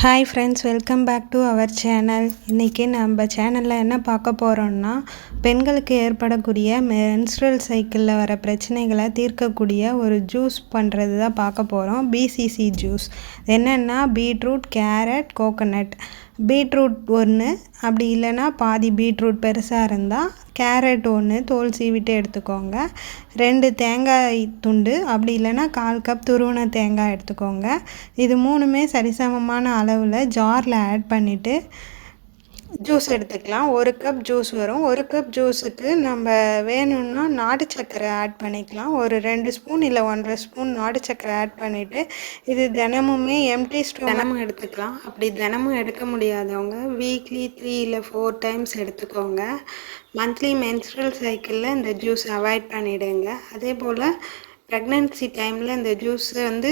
Hi friends welcome back to our channel இன்றைக்கி நம்ம சேனலில் என்ன பார்க்க போகிறோம்னா பெண்களுக்கு ஏற்படக்கூடிய மென்ஸ்ட்ரல் சைக்கிளில் வர பிரச்சனைகளை தீர்க்கக்கூடிய ஒரு ஜூஸ் பண்ணுறது தான் பார்க்க போகிறோம் பிசிசி ஜூஸ் என்னென்னா பீட்ரூட் கேரட் கோகோனட் பீட்ரூட் ஒன்று அப்படி இல்லைன்னா பாதி பீட்ரூட் பெருசாக இருந்தால் கேரட் ஒன்று தோல் சீவிட்டு எடுத்துக்கோங்க. ரெண்டு தேங்காய் துண்டு அப்படி இல்லைன்னா கால் கப் துருவன தேங்காய் எடுத்துக்கோங்க. இது மூணுமே சரிசமமான அளவில் ஜாரில் ஆட் பண்ணிவிட்டு ஜூஸ் எடுத்துக்கலாம். ஒரு கப் ஜூஸ் வரும். ஒரு கப் ஜூஸுக்கு நம்ம வேணும்னா நாட்டு சர்க்கரை ஆட் பண்ணிக்கலாம். ஒரு ரெண்டு ஸ்பூன் இல்லை ஒன்றரை ஸ்பூன் நாட்டு சர்க்கரை ஆட் பண்ணிவிட்டு இது தினமுமே எம்டி ஸ்டோ தினமும் எடுத்துக்கலாம். அப்படி தினமும் எடுக்க முடியாதவங்க வீக்லி த்ரீ இல்லை ஃபோர் டைம்ஸ் எடுத்துக்கோங்க. மந்த்லி மென்ஸ்ட்ரல் சைக்கிளில் இந்த ஜூஸ் அவாய்ட் பண்ணிவிடுங்க அதே போல் ப்ரெக்னென்சி டைமில் இந்த ஜூஸை வந்து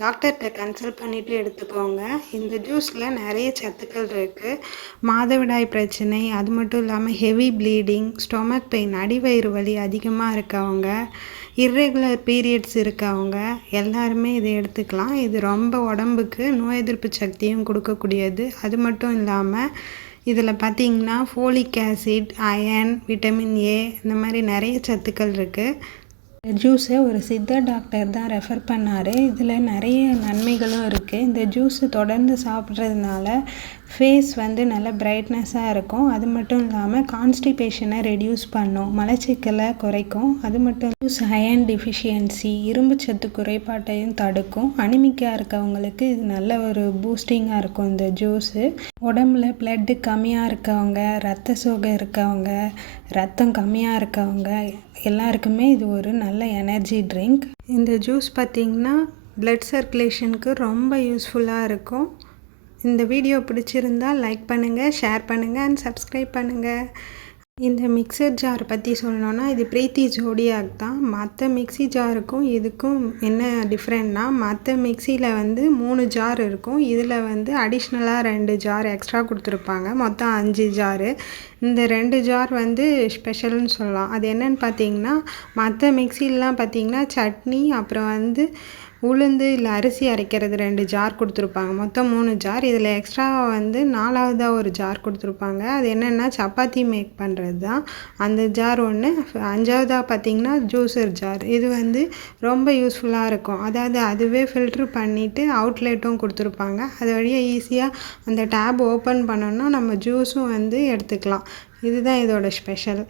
டாக்டர்கிட்ட கன்சல்ட் பண்ணிவிட்டு எடுத்துக்கோங்க. இந்த ஜூஸில் நிறைய சத்துக்கள் இருக்குது மாதவிடாய் பிரச்சனை அது மட்டும் இல்லாமல் ஹெவி ப்ளீடிங் ஸ்டொமக் பெயின் அடிவயிறு வலி அதிகமாக இருக்கவங்க இர்ரெகுலர் பீரியட்ஸ் இருக்கவங்க எல்லாருமே இதை எடுத்துக்கலாம். இது ரொம்ப உடம்புக்கு நோய் எதிர்ப்பு சக்தியும் கொடுக்கக்கூடியது. அது மட்டும் இல்லாமல் இதில் பார்த்திங்கன்னா folic acid iron vitamin A இந்த மாதிரி நிறைய சத்துக்கள் இருக்குது ஜூஸை ஒரு சித்த டாக்டர் தான் ரெஃபர் பண்ணார். இதில் நிறைய நன்மைகளும் இருக்குது இந்த ஜூஸை தொடர்ந்து சாப்பிட்றதுனால ஃபேஸ் வந்து நல்ல பிரைட்னஸாக இருக்கும். அது மட்டும் இல்லாமல் கான்ஸ்டிபேஷனை ரெடியூஸ் பண்ணும். மலச்சிக்கலை குறைக்கும். அது மட்டும் ஜூஸ் அயன் டிஃபிஷியன்சி இரும்பு சத்து குறைபாட்டையும் தடுக்கும். அனிமிக்காக இருக்கவங்களுக்கு இது நல்ல ஒரு பூஸ்டிங்காக இருக்கும் இந்த ஜூஸு. உடம்புல பிளட்டு கம்மியாக இருக்கவங்க ரத்த சோகை இருக்கவங்க ரத்தம் கம்மியாக இருக்கவங்க எல்லாருக்குமே இது ஒரு நல்ல நல்ல எனர்ஜி ட்ரிங்க் இந்த ஜூஸ் பார்த்திங்கன்னா ப்ளட் சர்க்குலேஷனுக்கு ரொம்ப யூஸ்ஃபுல்லாக இருக்கும். இந்த வீடியோ பிடிச்சிருந்தால் லைக் பண்ணுங்கள் ஷேர் பண்ணுங்கள் அண்ட் சப்ஸ்கிரைப் பண்ணுங்கள் இந்த மிக்சர் ஜார் பற்றி சொல்லணுன்னா இது பிரீத்தி ஜோடியாக் தான். மற்ற மிக்சி ஜாருக்கும் இதுக்கும் என்ன டிஃப்ரெண்ட்னா மற்ற மிக்சியில் வந்து மூணு ஜார் இருக்கும். இதில் வந்து அடிஷ்னலாக ரெண்டு ஜார் எக்ஸ்ட்ரா கொடுத்துருப்பாங்க. மொத்தம் அஞ்சு ஜாரு இந்த ரெண்டு ஜார் வந்து ஸ்பெஷல்னு சொல்லலாம். அது என்னென்னு பார்த்தீங்கன்னா மற்ற மிக்சிலலாம் பார்த்திங்கன்னா சட்னி அப்புறம் வந்து உளுந்து இல்லை அரிசி அரைக்கிறது ரெண்டு ஜார் கொடுத்துருப்பாங்க. மொத்தம் மூணு ஜார். இதில் எக்ஸ்ட்ராவாக வந்து நாலாவதாக ஒரு ஜார் கொடுத்துருப்பாங்க. அது என்னென்னா சப்பாத்தி மேக் பண்ணுறது தான். அந்த ஜார் ஒன்று அஞ்சாவதாக பார்த்திங்கன்னா ஜூஸர் ஜார். இது வந்து ரொம்ப யூஸ்ஃபுல்லாக இருக்கும். அதாவது அதுவே ஃபில்ட்ரு பண்ணிவிட்டு அவுட்லெட்டும் கொடுத்துருப்பாங்க. அது வழியாக ஈஸியாக அந்த டேப் ஓப்பன் பண்ணோன்னா நம்ம ஜூஸும் வந்து எடுத்துக்கலாம். இதுதான் இதோட ஸ்பெஷல்.